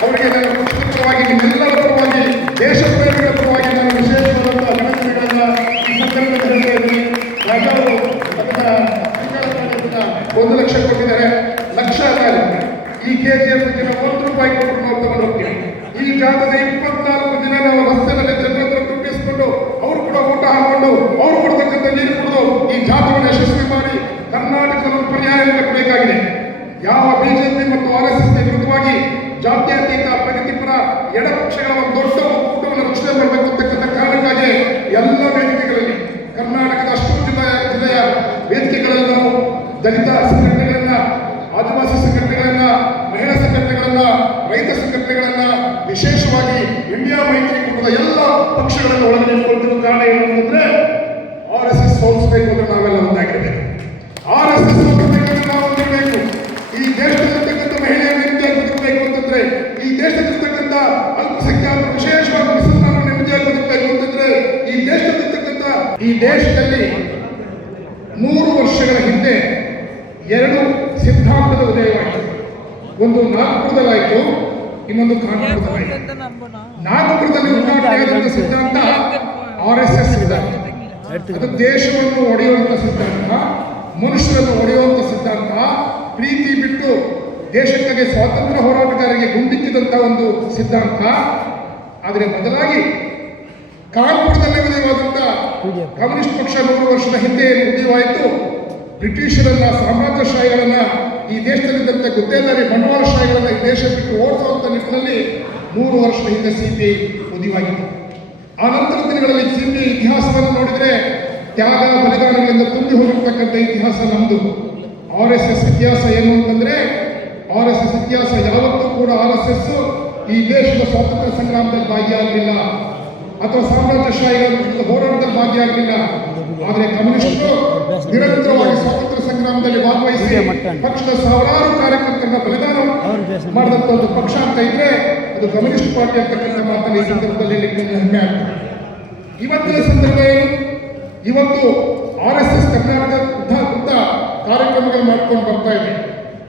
ಅವರಿಗೆ ನಾನು ಪುಸ್ತಕವಾಗಿ ನಿಮ್ಮೆಲ್ಲರ ಪರವಾಗಿ ದೇಶ ಪ್ರೇಮಿಗಳ ಪರವಾಗಿ ನಾನು ವಿಶೇಷವಾದಂತಹ ಅಭಿನಂದನೆಗಳನ್ನ ಈ ಸಂದರ್ಭದಲ್ಲಿ ರಾಜಾವರು ಅದನ್ನ 1 ಲಕ್ಷ ಕೊಟ್ಟಿದ್ದಾರೆ. ಲಕ್ಷ ಅಲ್ಲ, ಈ KGF ₹1 ಕೊಟ್ಟು ನಾವು ತಗೊಂಡು ಹೋಗ್ತೀವಿ. ಈ ಜಾಗದ 24 ದಿನ ನಾವು ರಸ್ತೆಯಲ್ಲಿ ಜನರನ್ನು ತುಂಬಿಸಿಕೊಂಡು ಅವರು ಕೂಡ ಊಟ ಹಾಕೊಂಡು ಅವರು ಕೊಡ್ತಕ್ಕಂಥ ನೀರು ಕುಡಿದು ಈ ಜಾಥವನ್ನು ಯಶಸ್ವಿ ಮಾಡಿ ಕರ್ನಾಟಕದ ಪರ್ಯಾಯ ಬೇಕಾಗಿದೆ. ಯಾವ ಬಿಜೆಪಿ ಮತ್ತು RSS ವಿರುದ್ಧವಾಗಿ ಜಾತ್ಯತೀತ ಪ್ರಗತಿಪರ ಎಡಪಕ್ಷಗಳ ಒಂದು ದೊಡ್ಡ ಒಕ್ಕೂಟವನ್ನು ರಚನೆ ಮಾಡಬೇಕು ಅಂತಕ್ಕಂಥ ಕಾರಣಕ್ಕಾಗಿ ಎಲ್ಲ ವೇದಿಕೆಗಳಲ್ಲಿ ಕರ್ನಾಟಕದ ಅಷ್ಟು ಜಿಲ್ಲೆಯ ವೇದಿಕೆಗಳಲ್ಲಿ ನಾವು ದಲಿತ ಸಂಘಟನೆಗಳನ್ನ, ಆದಿವಾಸಿ ಸಂಘಟನೆಗಳನ್ನ, ಮಹಿಳಾ ಸಂಘಟನೆಗಳನ್ನ, ರೈತ ಸಂಘಟನೆಗಳನ್ನ, ವಿಶೇಷವಾಗಿ ಇಂಡಿಯಾ ಮೈತ್ರಿಕೂಟದ ಎಲ್ಲ ಪಕ್ಷಗಳನ್ನು ಒಳಗೊಂಡಿರುವ ಕಾರಣ ಏನು ಅಂತಂದ್ರೆ RSS ಸೋಲಿಸಬೇಕು ಅಂದ್ರೆ ನಾವೆಲ್ಲ ಒಂದಾಗಿರಬೇಕು. RSS ನಾವು ಹೊಂದಿರಬೇಕು. ಈ ದೇಶದಲ್ಲಿರ್ತಕ್ಕಂಥ ಮಹಿಳೆಯರ ನೆಮ್ಮದಿಯಾಗಿ ಬದುಕಬೇಕು ಅಂತಂದ್ರೆ, ಈ ದೇಶದಲ್ಲಿರ್ತಕ್ಕಂಥ ಅಲ್ಪಸಂಖ್ಯಾತರು ವಿಶೇಷವಾಗಿ ಮುಸಲ್ಮಾನರು ನೆಮ್ಮದಿಯಾಗಿ ಬದುಕಬೇಕು ಅಂತಂದ್ರೆ, ಈ ದೇಶದಲ್ಲಿ 100 ವರ್ಷಗಳ ಹಿಂದೆ 2 ಸಿದ್ಧಾಂತದ ಉದಯವಾಯಿತು. ಒಂದು ನಾಗಪುರದಲ್ಲಾಯಿತು, ಇನ್ನೊಂದು ಕಾನ್ಪುರದಲ್ಲಾಯಿತು. ನಾಗಪುರದಲ್ಲಿ ಉದ್ಘಾಟನೆಯಾದಂತಹ ಸಿದ್ಧಾಂತ RSS ಸಿದ್ಧಾಂತ. ಅದು ದೇಶವನ್ನು ಒಡೆಯುವಂತ ಸಿದ್ಧಾಂತ, ಮನುಷ್ಯರನ್ನು ಒಡೆಯುವಂತ ಸಿದ್ಧಾಂತ, ಪ್ರೀತಿ ಬಿಟ್ಟು ದೇಶಕ್ಕಾಗಿ ಸ್ವಾತಂತ್ರ್ಯ ಹೋರಾಟಗಾರರಿಗೆ ಗುಂಡಿಕ್ಕಿದಂತ ಒಂದು ಸಿದ್ಧಾಂತ. ಆದರೆ ಬದಲಾಗಿ ಕಾನ್ಪುರದಲ್ಲಿ ಉದಯವಾದಂತ ಕಮ್ಯುನಿಸ್ಟ್ ಪಕ್ಷ 100 ವರ್ಷದ ಹಿಂದೆ ಉದಯವಾಯಿತು. ಬ್ರಿಟಿಷರನ್ನ, ಸಾಮ್ರಾಜ್ಯಶಾಹಿಗಳನ್ನ, ಈ ದೇಶದಲ್ಲಿದ್ದಂಥ ಗುತ್ತೇದಾರಿ ಬಂಡವಾಳಶಾಹಿಗಳನ್ನ ಈ ದೇಶ ಬಿಟ್ಟು ಓಡಿಸುವಂತ ನಿಟ್ಟಿನಲ್ಲಿ 100 ವರ್ಷದ ಹಿಂದೆ CPI ಉದಯವಾಗಿತ್ತು. ಆ ನಂತರ ದಿನಗಳಲ್ಲಿ CPI ಇತಿಹಾಸವನ್ನು ನೋಡಿದರೆ ತ್ಯಾಗ ಬಲಿದಾನಗಳಿಂದ ತುಂಬಿ ಹೋಗಿರ್ತಕ್ಕಂಥ ಇತಿಹಾಸ ನಮ್ಮದು. RSS ಇತಿಹಾಸ ಏನು ಅಂತಂದ್ರೆ, RSS ಇತಿಹಾಸ ಯಾವತ್ತೂ ಕೂಡ RSS ಈ ದೇಶದ ಸ್ವಾತಂತ್ರ್ಯ ಸಂಗ್ರಾಮದಲ್ಲಿ ಭಾಗಿಯಾಗಲಿಲ್ಲ ಅಥವಾ ಸಾಮ್ರಾಜ್ಯಶಾಹಿಗಳ ವಿರುದ್ಧ ಹೋರಾಟದಲ್ಲಿ ಭಾಗಿಯಾಗಲಿಲ್ಲ. ಆದರೆ ಕಮ್ಯುನಿಸ್ಟರು ನಿರಂತರವಾಗಿ ಸ್ವಾತಂತ್ರ್ಯ ಸಂಗ್ರಾಮದಲ್ಲಿ ಭಾಗವಹಿಸಿ ಪಕ್ಷದ ಸಾವಿರಾರು ಕಾರ್ಯಕರ್ತರನ್ನ ಬಲಿದಾನ ಮಾಡಿದಂಥ ಒಂದು ಪಕ್ಷ ಅಂತ ಇದ್ರೆ ಅದು ಕಮ್ಯುನಿಸ್ಟ್ ಪಾರ್ಟಿ ಅಂತಕ್ಕಂಥ ಮಾತನ್ನು ಈ ಸಂದರ್ಭದಲ್ಲಿ ಹೆಮ್ಮೆ ಆಗ್ತದೆ. ಇವತ್ತಿನ ಸಂದರ್ಭ ಏನು? ಇವತ್ತು RSS ಕರ್ನಾಟಕ ಉದ್ದ ಕಾರ್ಯಕ್ರಮಗಳು ಮಾಡ್ಕೊಂಡು ಬರ್ತಾ ಇದೆ.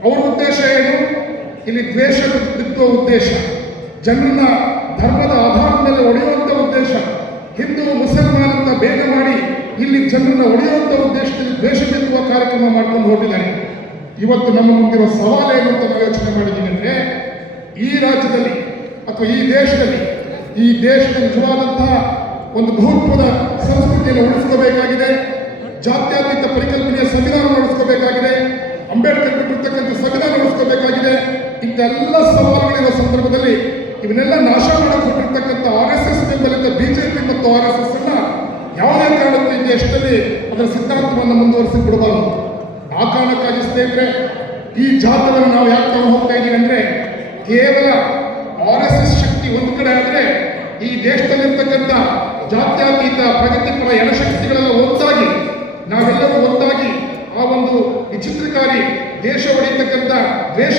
ಅವರ ಉದ್ದೇಶ ಏನು? ಇಲ್ಲಿ ದ್ವೇಷ ಬಿತ್ತುವ ಉದ್ದೇಶ, ಜನರನ್ನ ಧರ್ಮದ ಆಧಾರದ ಮೇಲೆ ಒಡೆಯುವಂತ ಉದ್ದೇಶ, ಹಿಂದೂ ಮುಸಲ್ಮಾನ ಅಂತ ಭೇದ ಮಾಡಿ ಇಲ್ಲಿ ಜನರನ್ನ ಒಡೆಯುವಂತ ಉದ್ದೇಶದಲ್ಲಿ ದ್ವೇಷ ಬಿತ್ತುವ ಕಾರ್ಯಕ್ರಮ ಮಾಡ್ಕೊಂಡು ಹೋಗಿದ್ದಾರೆ. ಇವತ್ತು ನಮ್ಮ ಮುಂದಿರುವ ಸವಾಲು ಏನು ಅಂತ ನಾವು ಯೋಚನೆ ಮಾಡಿದ್ದೀವಿ ಅಂದ್ರೆ, ಈ ರಾಜ್ಯದಲ್ಲಿ ಅಥವಾ ಈ ದೇಶದ ನಿಜವಾದಂತಹ ಒಂದು ಬಹುತ್ವದ ಸಂಸ್ಕೃತಿಯನ್ನು ಉಳಿಸ್ಕೋಬೇಕಾಗಿದೆ. ಜಾತ್ಯತೀತ ಪರಿಕಲ್ಪನೆಯ ಸಂವಿಧಾನ ಉಳಿಸ್ಕೋಬೇಕಾಗಿದೆ. ಅಂಬೇಡ್ಕರ್ ಬಿಟ್ಟಿರ್ತಕ್ಕಂಥ ಸಂವಿಧಾನ ಉಳಿಸ್ಕೋಬೇಕಾಗಿದೆ. ಇಂಥೆಲ್ಲ ಸವಾಲುಗಳಿರುವ ಸಂದರ್ಭದಲ್ಲಿ ಇವನ್ನೆಲ್ಲ ನಾಶ ಮಾಡಕ್ಕೆ ಹೊರಟಿರ್ತಕ್ಕಂಥ RSS ಬೆಂಬಲಿತ ಬಿಜೆಪಿ ಮತ್ತು RSS ಅನ್ನ ಯಾವುದೇ ಕಾರಣಕ್ಕೂ ಈ ದೇಶದಲ್ಲಿ ಅದರ ಸಿದ್ಧಾಂತವನ್ನು ಮುಂದುವರಿಸಿ ಬಿಡಬಾರದು. ಆ ಕಾರಣಕ್ಕಾಗಿ ಸ್ನೇಹಿತರೆ, ಈ ಜಾಥವನ್ನು ನಾವು ಯಾಕೆ ತಗೊಂಡು ಹೋಗ್ತಾ ಇದ್ದೀವಿ ಅಂದ್ರೆ, ಕೇವಲ RSS ಶಕ್ತಿ ಒಂದು ಕಡೆ ಆದ್ರೆ ಈ ದೇಶದಲ್ಲಿರ್ತಕ್ಕಂಥ ಜಾತ್ಯತೀತ ಪ್ರಗತಿಪರ ಎಡಶಕ್ತಿಗಳೆಲ್ಲ ಒಂದಾಗಿ, ನಾವೆಲ್ಲರೂ ಒಂದಾಗಿ ಆ ಒಂದು ವಿಚಿತ್ರಕಾರಿ ದೇಶ ಹೊಡೆಯತಕ್ಕಂಥ ದ್ವೇಷ